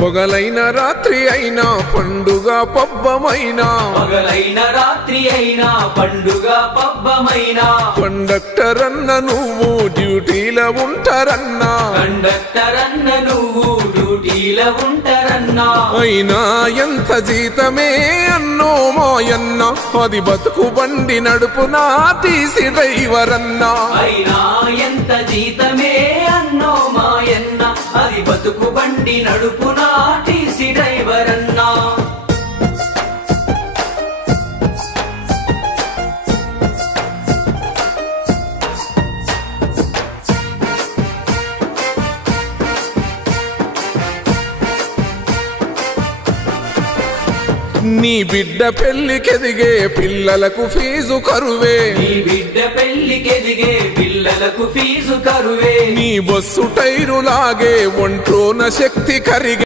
పొగలైన రాత్రి అయినా పండుగ పబ్బమైనా పగలైన రాత్రి అయినా పండుగ పబ్బమైనా కండక్టర్ అన్న నువ్వు డ్యూటీలో ఉంటారన్నా కండక్టర్ అన్న నువ్వు డ్యూటీలో ఉంటారన్నా అయినా ఎంత జీతమే అన్నో మాయన్న అది బతుకు బండి నడుపునా తీసి డ్రైవర్ అన్నా అయినా ఎంత జీతమే అన్నో మాయన్న అది బతుకు బండి నడుపునా టీసీ డ్రైవర్ అన్నా నీ బిడ్డ పెళ్లికెదిగే పిల్లలకు ఫీజు కరువే నీ బిడ్డ పెళ్లికెదిగే పిల్లలకు ఫీజు కరువే నీ బస్సు టైరు లాగే ఒంట్లోన శక్తి కరిగే